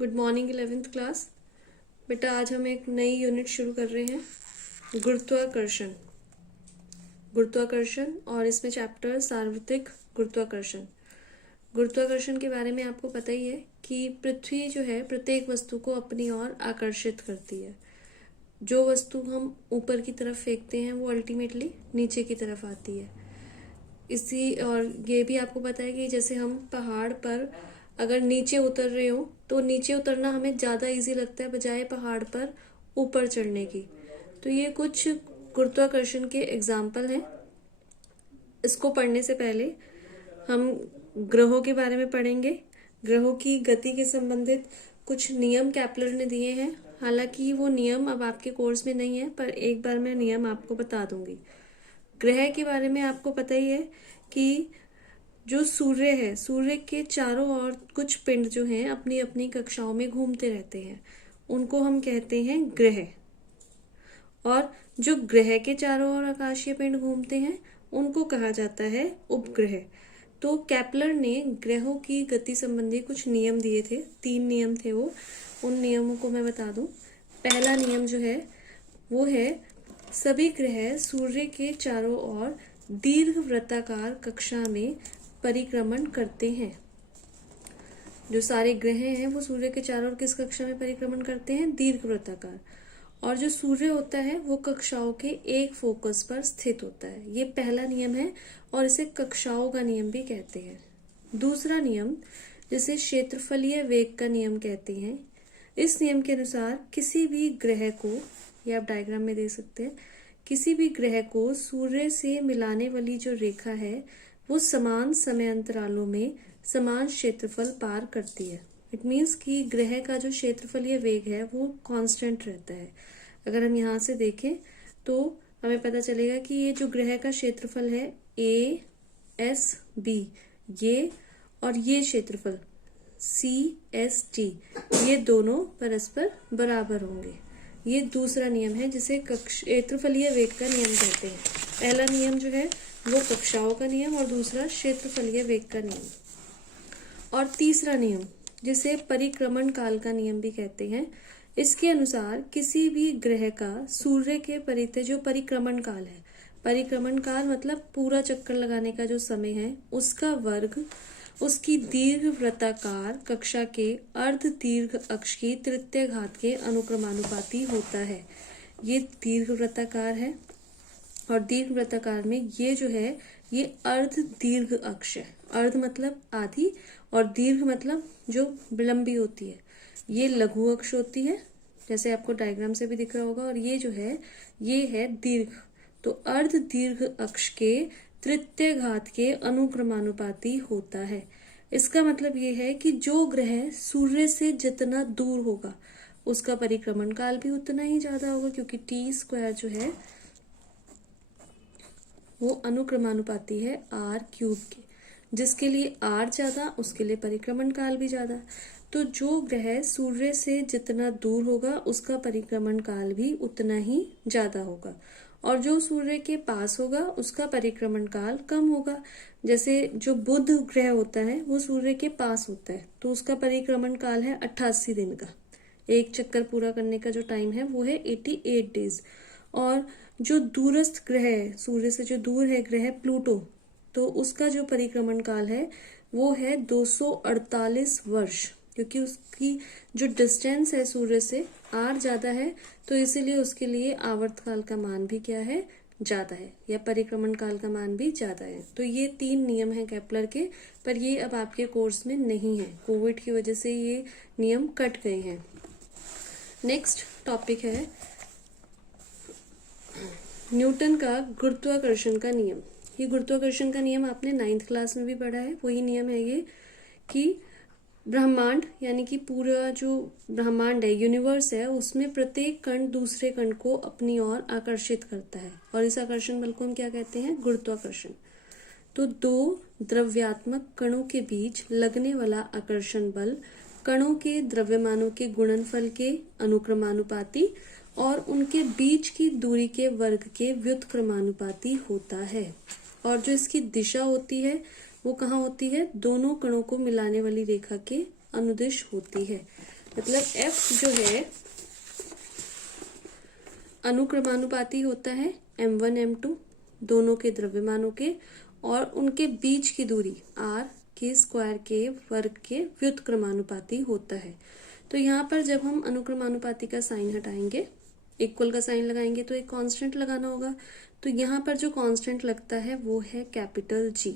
Good morning 11th class. बेटा आज हम एक नई यूनिट शुरू कर रहे हैं, गुरुत्वाकर्षण। गुरुत्वाकर्षण और इसमें चैप्टर सार्वत्रिक गुरुत्वाकर्षण। गुरुत्वाकर्षण के बारे में आपको पता ही है कि पृथ्वी जो है प्रत्येक वस्तु को अपनी ओर आकर्षित करती है। जो वस्तु हम ऊपर की तरफ फेंकते हैं वो अल्टीमेटली नीचे की तरफ आती है। इसी और ये भी आपको पता है कि जैसे हम पहाड़ पर अगर नीचे उतर रहे हो तो नीचे उतरना हमें ज़्यादा इजी लगता है बजाय पहाड़ पर ऊपर चढ़ने की। तो ये कुछ गुरुत्वाकर्षण के एग्जाम्पल हैं। इसको पढ़ने से पहले हम ग्रहों के बारे में पढ़ेंगे। ग्रहों की गति के संबंधित कुछ नियम केपलर ने दिए हैं। हालांकि वो नियम अब आपके कोर्स में नहीं है, पर एक बार मैं नियम आपको बता दूंगी। ग्रह के बारे में आपको पता ही है कि जो सूर्य है, सूर्य के चारों ओर कुछ पिंड जो हैं अपनी अपनी कक्षाओं में घूमते रहते हैं, उनको हम कहते हैं ग्रह। और जो ग्रह के चारों ओर आकाशीय पिंड घूमते हैं उनको कहा जाता है उपग्रह। तो केपलर ने ग्रहों की गति संबंधी कुछ नियम दिए थे, 3 नियम थे वो। उन नियमों को मैं बता दूं। पहला नियम जो है वो है सभी ग्रह सूर्य के चारों ओर दीर्घवृत्ताकार कक्षा में परिक्रमण करते हैं। जो सारे ग्रह हैं वो सूर्य के चारों ओर किस कक्षा में परिक्रमण करते हैं? दीर्घवृत्ताकार। और जो सूर्य होता है वो कक्षाओं के एक फोकस पर स्थित होता है। ये पहला नियम है और इसे कक्षाओं का नियम भी कहते हैं। दूसरा नियम जिसे क्षेत्रफलीय वेग का नियम कहते हैं, इस नियम के अनुसार किसी भी ग्रह को, ये आप डायग्राम में देख सकते हैं, किसी भी ग्रह को सूर्य से मिलाने वाली जो रेखा है वो समान समय अंतरालों में समान क्षेत्रफल पार करती है। इट मीन्स कि ग्रह का जो क्षेत्रफलीय वेग है वो कांस्टेंट रहता है। अगर हम यहाँ से देखें तो हमें पता चलेगा कि ये जो ग्रह का क्षेत्रफल है ASB, ये और ये क्षेत्रफल CST, ये दोनों परस्पर बराबर होंगे। ये दूसरा नियम है जिसे क्षेत्रफलीय वेग का नियम कहते हैं। पहला नियम जो है वो कक्षाओं का नियम और दूसरा क्षेत्रफलीय वेग का नियम। और तीसरा नियम जिसे परिक्रमण काल का नियम भी कहते हैं, इसके अनुसार किसी भी ग्रह का सूर्य के परितः जो परिक्रमण काल है, परिक्रमण काल मतलब पूरा चक्कर लगाने का जो समय है, उसका वर्ग उसकी दीर्घवृत्ताकार कक्षा के अर्ध दीर्घ अक्ष की तृतीय घात के अनुक्रमानुपाती होता है। ये दीर्घवृत्ताकार है और दीर्घवृत्ताकार में ये जो है ये अर्ध दीर्घ अक्ष है। अर्ध मतलब आधी और दीर्घ मतलब जो विलंबी होती है, ये लघु अक्ष होती है, जैसे आपको डायग्राम से भी दिख रहा होगा। और ये जो है ये है दीर्घ। तो अर्ध दीर्घ अक्ष के तृतीय घात के अनुक्रमानुपाती होता है। इसका मतलब ये है कि जो ग्रह सूर्य से जितना दूर होगा उसका परिक्रमण काल भी उतना ही ज्यादा होगा, क्योंकि T² जो है वो अनुक्रमानुपाती है R³ के। जिसके लिए R ज्यादा उसके लिए परिक्रमण काल भी ज्यादा। तो जो ग्रह सूर्य से जितना दूर होगा उसका परिक्रमण काल भी उतना ही ज्यादा होगा, और जो सूर्य के पास होगा उसका परिक्रमण काल कम होगा। जैसे जो बुध ग्रह होता है वो सूर्य के पास होता है तो उसका परिक्रमण काल है 88 दिन का। एक चक्कर पूरा करने का जो टाइम है वो है 88 डेज। और जो दूरस्थ ग्रह है, सूर्य से जो दूर है ग्रह प्लूटो, तो उसका जो परिक्रमण काल है वो है 248 वर्ष, क्योंकि उसकी जो डिस्टेंस है सूर्य से R ज्यादा है, तो इसीलिए उसके लिए आवर्त काल का मान भी क्या है? ज्यादा है, या परिक्रमण काल का मान भी ज्यादा है। तो ये 3 नियम हैं केपलर के, पर ये अब आपके कोर्स में नहीं है। कोविड की वजह से ये नियम कट गए हैं। नेक्स्ट टॉपिक है न्यूटन का गुरुत्वाकर्षण का नियम। ये गुरुत्वाकर्षण का नियम आपने 9th क्लास में भी पढ़ा है। वही नियम है ये कि ब्रह्मांड यानी कि पूरा जो ब्रह्मांड है, यूनिवर्स है, उसमें प्रत्येक कण दूसरे कण को अपनी ओर आकर्षित करता है, और इस आकर्षण बल को हम क्या कहते हैं? गुरुत्वाकर्षण। तो 2 द्रव्यात्मक कणों के बीच लगने वाला आकर्षण बल कणों के द्रव्यमानों के गुणनफल के अनुक्रमानुपाती और उनके बीच की दूरी के वर्ग के व्युत्क्रमानुपाती होता है। और जो इसकी दिशा होती है वो कहाँ होती है? दोनों कणों को मिलाने वाली रेखा के अनुदिश होती है। मतलब F जो है अनुक्रमानुपाती होता है m1 m2 दोनों के द्रव्यमानों के, और उनके बीच की दूरी r के स्क्वायर के वर्ग के व्युत्क्रमानुपाती होता है। तो यहाँ पर जब हम अनुक्रमानुपाती का साइन हटाएंगे, इक्वल का साइन लगाएंगे तो एक कांस्टेंट लगाना होगा। तो यहाँ पर जो कांस्टेंट लगता है वो है कैपिटल G।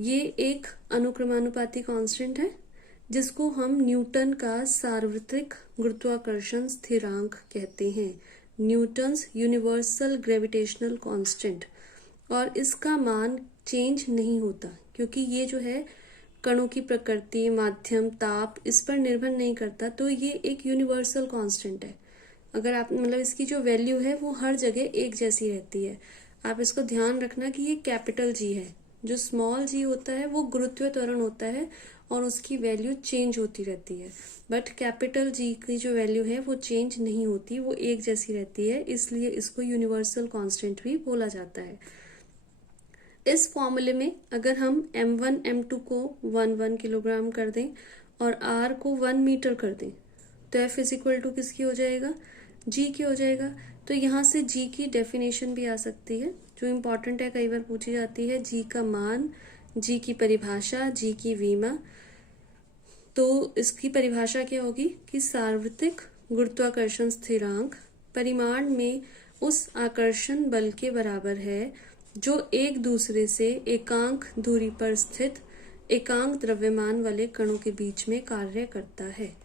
ये एक अनुक्रमानुपाती कांस्टेंट है जिसको हम न्यूटन का सार्वत्रिक गुरुत्वाकर्षण स्थिरांक कहते हैं, न्यूटन्स यूनिवर्सल ग्रेविटेशनल कांस्टेंट। और इसका मान चेंज नहीं होता क्योंकि ये जो है कणों की प्रकृति, माध्यम, ताप इस पर निर्भर नहीं करता। तो ये एक यूनिवर्सल कांस्टेंट है। अगर आप मतलब इसकी जो वैल्यू है वो हर जगह एक जैसी रहती है। आप इसको ध्यान रखना कि ये कैपिटल G है। जो स्मॉल g होता है वो गुरुत्वीय त्वरण होता है और उसकी वैल्यू चेंज होती रहती है, बट कैपिटल G की जो वैल्यू है वो चेंज नहीं होती, वो एक जैसी रहती है, इसलिए इसको यूनिवर्सल कांस्टेंट भी बोला जाता है। इस फॉर्मूले में अगर हम m1 m2 को 1 किलोग्राम कर दें और r को 1 मीटर कर दें तो F इज इक्वल टू किसकी हो जाएगा, G की हो जाएगा। तो यहाँ से G की डेफिनेशन भी आ सकती है जो इम्पोर्टेंट है, कई बार पूछी जाती है। G का मान, G की परिभाषा, G की विमा। तो इसकी परिभाषा क्या होगी कि सार्वत्रिक गुरुत्वाकर्षण स्थिरांक परिमाण में उस आकर्षण बल के बराबर है जो एक दूसरे से एकांक दूरी पर स्थित एकांक द्रव्यमान वाले कणों के बीच में कार्य करता है।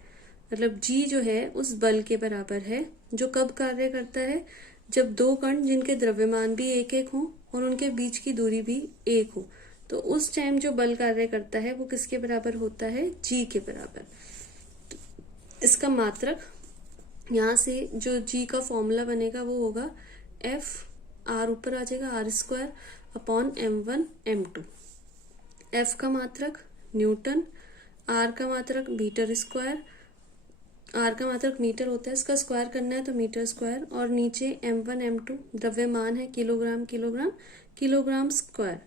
मतलब G जो है उस बल के बराबर है जो कब कार्य करता है, जब दो कण जिनके द्रव्यमान भी एक एक हो और उनके बीच की दूरी भी एक हो, तो उस टाइम जो बल कार्य करता है वो किसके बराबर होता है, G के बराबर। तो इसका मात्रक यहाँ से जो G का फॉर्मूला बनेगा वो होगा F, R ऊपर आ जाएगा r² upon m1 m2। F का मात्रक न्यूटन, R का मात्रक मीटर स्क्वायर, R का मात्रक मीटर होता है, इसका स्क्वायर करना है तो मीटर स्क्वायर, और नीचे m1 m2 द्रव्यमान है किलोग्राम किलोग्राम किलोग्राम स्क्वायर।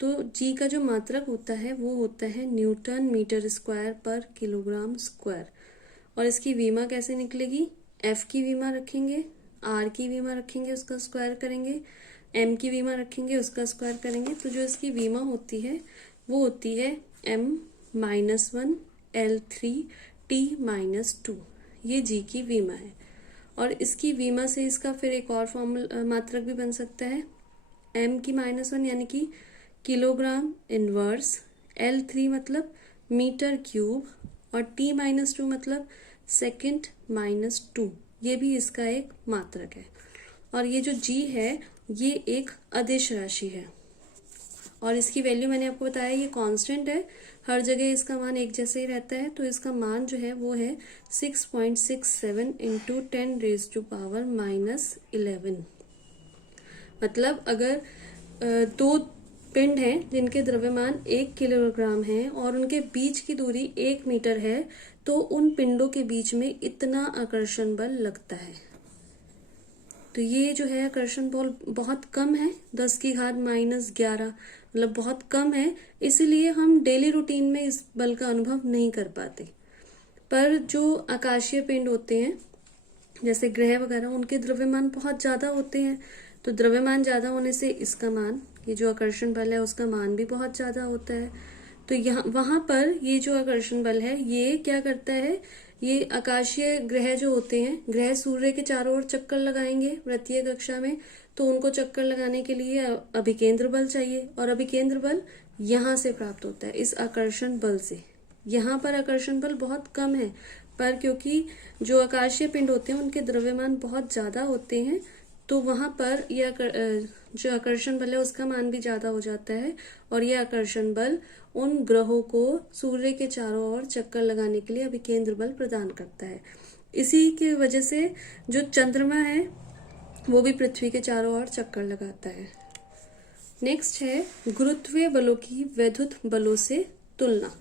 तो G का जो मात्रक होता है वो होता है न्यूटन मीटर स्क्वायर पर किलोग्राम स्क्वायर। और इसकी विमा कैसे निकलेगी, F की विमा रखेंगे, R की विमा रखेंगे उसका स्क्वायर करेंगे, M की विमा रखेंगे उसका स्क्वायर करेंगे। तो जो इसकी विमा होती है वो होती है m-1 L3T-2, ये G की विमा है। और इसकी विमा से इसका फिर एक और फॉर्मूला मात्रक भी बन सकता है, m की -1 यानी कि किलोग्राम इनवर्स, L3 मतलब मीटर क्यूब, और T-2 मतलब सेकंड -2, ये भी इसका एक मात्रक है। और ये जो G है ये एक अदिश राशि है और इसकी वैल्यू मैंने आपको बताया ये कांस्टेंट है, हर जगह इसका मान एक जैसे ही रहता है। तो इसका मान जो है वो है 6.67 इंटू 10⁻⁻11। मतलब अगर दो पिंड हैं जिनके द्रव्यमान 1 किलोग्राम है और उनके बीच की दूरी 1 मीटर है तो उन पिंडों के बीच में इतना आकर्षण बल लगता है। तो ये जो है आकर्षण बल बहुत कम है, 10⁻⁻11, मतलब बहुत कम है, इसीलिए हम डेली रूटीन में इस बल का अनुभव नहीं कर पाते। पर जो आकाशीय पिंड होते हैं जैसे ग्रह वगैरह, उनके द्रव्यमान बहुत ज्यादा होते हैं, तो द्रव्यमान ज्यादा होने से इसका मान, ये जो आकर्षण बल है उसका मान भी बहुत ज्यादा होता है। तो यहाँ वहां पर ये जो आकर्षण बल है ये क्या करता है, ये आकाशीय ग्रह जो होते हैं, ग्रह सूर्य के चारों ओर चक्कर लगाएंगे वृत्तीय कक्षा में, तो उनको चक्कर लगाने के लिए अभिकेंद्र बल चाहिए, और अभिकेंद्र बल यहाँ से प्राप्त होता है इस आकर्षण बल से। यहाँ पर आकर्षण बल बहुत कम है, पर क्योंकि जो आकाशीय पिंड होते हैं उनके द्रव्यमान बहुत ज्यादा होते हैं तो वहां पर यह जो आकर्षण बल है उसका मान भी ज्यादा हो जाता है, और यह आकर्षण बल उन ग्रहों को सूर्य के चारों ओर चक्कर लगाने के लिए अभिकेंद्र बल प्रदान करता है। इसी की वजह से जो चंद्रमा है वो भी पृथ्वी के चारों ओर चक्कर लगाता है। नेक्स्ट है गुरुत्वीय बलों की वैद्युत बलों से तुलना।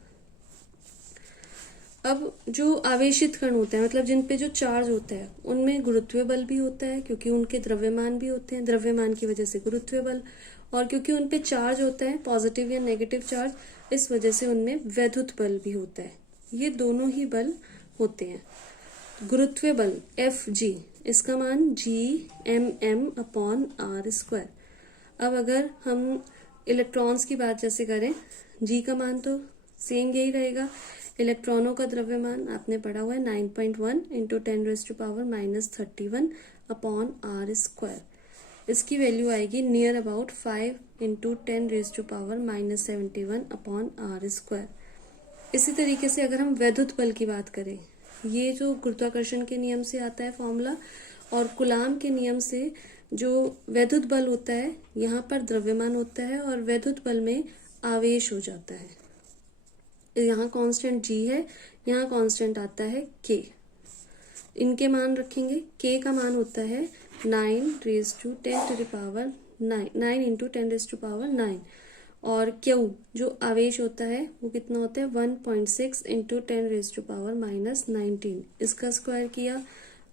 अब जो आवेशित कण होते हैं, मतलब जिन पे जो चार्ज होता है, उनमें गुरुत्वीय बल भी होता है क्योंकि उनके द्रव्यमान भी होते हैं, द्रव्यमान की वजह से गुरुत्वीय बल, और क्योंकि उन पे चार्ज होता है पॉजिटिव या नेगेटिव चार्ज, इस वजह से उनमें वैद्युत बल भी होता है। ये दोनों ही बल होते हैं। गुरुत्वीय बल Fg, इसका मान Gmm/r²। अब अगर हम इलेक्ट्रॉन्स की बात जैसे करें, G का मान तो सेम यही रहेगा। इलेक्ट्रॉनों का द्रव्यमान आपने पढ़ा हुआ है 9.1 × 10⁻⁻³ इसकी वैल्यू आएगी नियर अबाउट 5 × 10⁻⁻71/r²। इसी तरीके से अगर हम वैद्युत बल की बात करें, ये जो गुरुत्वाकर्षण के नियम से आता है फॉर्मूला, और कूलाम के नियम से जो वैद्युत बल होता है, यहाँ पर द्रव्यमान होता है और वैद्युत बल में आवेश हो जाता है। यहाँ कांस्टेंट G है, यहाँ कांस्टेंट आता है K। इनके मान रखेंगे। K का मान होता है 9 × 10⁹ और Q जो आवेश होता है वो कितना होता है 1.6 × 10⁻⁻19 इसका स्क्वायर किया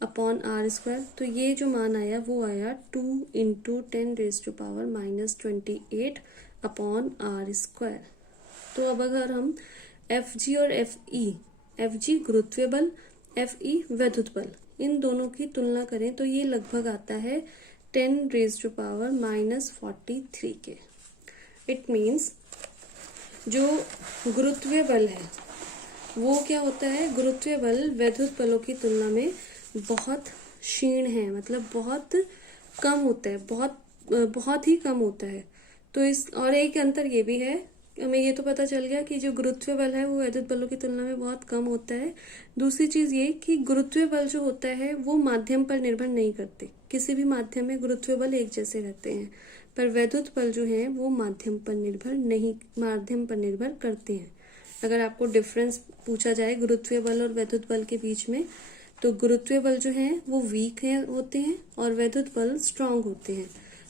अपॉन r²। तो ये जो मान आया वो आया 2 × 10⁻⁻28/r²। तो अब अगर हम Fg और Fe गुरुत्वीय बल, Fe वैद्युत बल, इन दोनों की तुलना करें तो ये लगभग आता है 10⁻⁻43 के। इट मीन्स जो गुरुत्वीय बल है वो क्या होता है, गुरुत्वीय बल वैद्युत बलों की तुलना में बहुत क्षीण है, मतलब बहुत कम होता है, बहुत ही कम होता है। तो इस और एक अंतर ये भी है, हमें ये तो पता चल गया कि जो गुरुत्वीय बल है वो वैद्युत बलों की तुलना में बहुत कम होता है। दूसरी चीज ये कि गुरुत्वीय बल जो होता है वो माध्यम पर निर्भर नहीं करते, किसी भी माध्यम में गुरुत्वीय बल एक जैसे रहते हैं, पर वैद्युत बल जो है वो माध्यम पर निर्भर करते हैं। अगर आपको डिफरेंस पूछा जाए गुरुत्वीय बल और वैद्युत बल के बीच में, तो गुरुत्वीय बल जो है वो वीक होते हैं और वैद्युत बल स्ट्रांग होते हैं।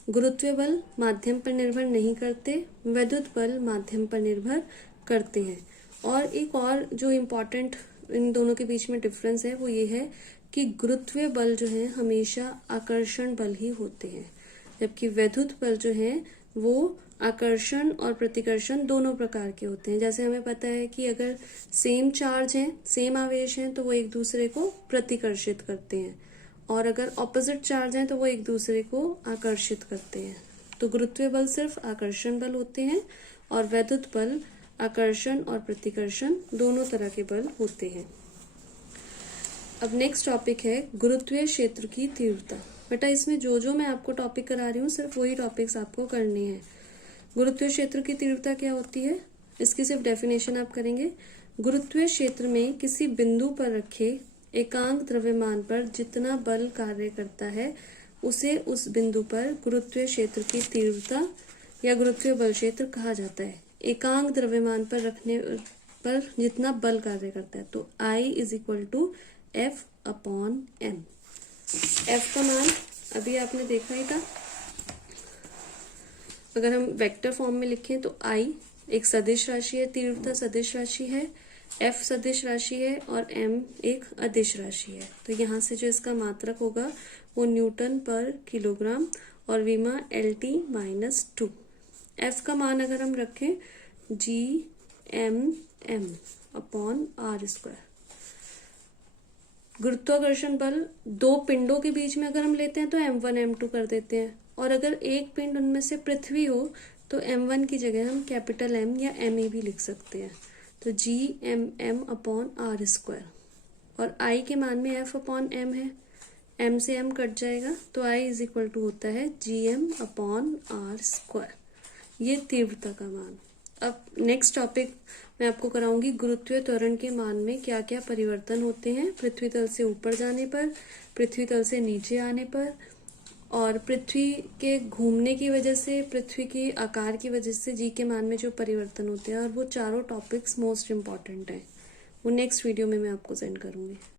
गुरुत्वीय बल माध्यम पर निर्भर नहीं करते, वैद्युत बल माध्यम पर निर्भर करते हैं। और एक और जो इम्पोर्टेंट इन दोनों के बीच में डिफरेंस है वो ये है कि गुरुत्वीय बल जो है हमेशा आकर्षण बल ही होते हैं, जबकि वैद्युत बल जो है वो आकर्षण और प्रतिकर्षण दोनों प्रकार के होते हैं। जैसे हमें पता है कि अगर सेम चार्ज हैं, सेम आवेश हैं, तो वो एक दूसरे को प्रतिकर्षित करते हैं, और अगर ऑपोजिट चार्ज हैं तो वो एक दूसरे को आकर्षित करते हैं। तो गुरुत्वीय बल सिर्फ आकर्षण बल होते हैं और वैद्युत बल आकर्षण और प्रतिकर्षण दोनों तरह के बल होते हैं। अब नेक्स्ट टॉपिक है गुरुत्वीय क्षेत्र की तीव्रता। बेटा इसमें जो मैं आपको टॉपिक करा रही हूँ सिर्फ वही टॉपिक्स आपको करने हैं। गुरुत्वीय क्षेत्र की तीव्रता क्या होती है, इसकी सिर्फ डेफिनेशन आप करेंगे। गुरुत्वीय क्षेत्र में किसी बिंदु पर रखे एकांक द्रव्यमान पर जितना बल कार्य करता है उसे उस बिंदु पर गुरुत्वीय क्षेत्र की तीव्रता या गुरुत्वीय बल क्षेत्र कहा जाता है। एकांक द्रव्यमान पर रखने पर जितना बल कार्य करता है, तो I = F/m। F का मान अभी आपने देखा ही था। अगर हम वेक्टर फॉर्म में लिखें तो I एक सदिश राशि है, तीव्रता सदिश राशि है, F सदिश राशि है और m एक अदिश राशि है। तो यहाँ से जो इसका मात्रक होगा वो Newton per किलोग्राम और विमा Lt-2। F का मान अगर हम रखें Gmm/r²। गुरुत्वाकर्षण बल दो पिंडों के बीच में अगर हम लेते हैं तो m1 m2 कर देते हैं, और अगर एक पिंड उनमें से पृथ्वी हो तो m1 की जगह हम कैपिटल M या ma भी लिख सकते हैं। तो Gmm/r², और I के मान में F/m है, m से m कट जाएगा तो I = होता है Gm/r²। ये तीव्रता का मान। अब नेक्स्ट टॉपिक मैं आपको कराऊंगी गुरुत्वीय त्वरण के मान में क्या क्या परिवर्तन होते हैं पृथ्वी तल से ऊपर जाने पर, पृथ्वी तल से नीचे आने पर, और पृथ्वी के घूमने की वजह से, पृथ्वी के आकार की वजह से जी के मान में जो परिवर्तन होते हैं। और वो चारों टॉपिक्स मोस्ट इम्पॉर्टेंट हैं, वो नेक्स्ट वीडियो में मैं आपको सेंड करूंगी।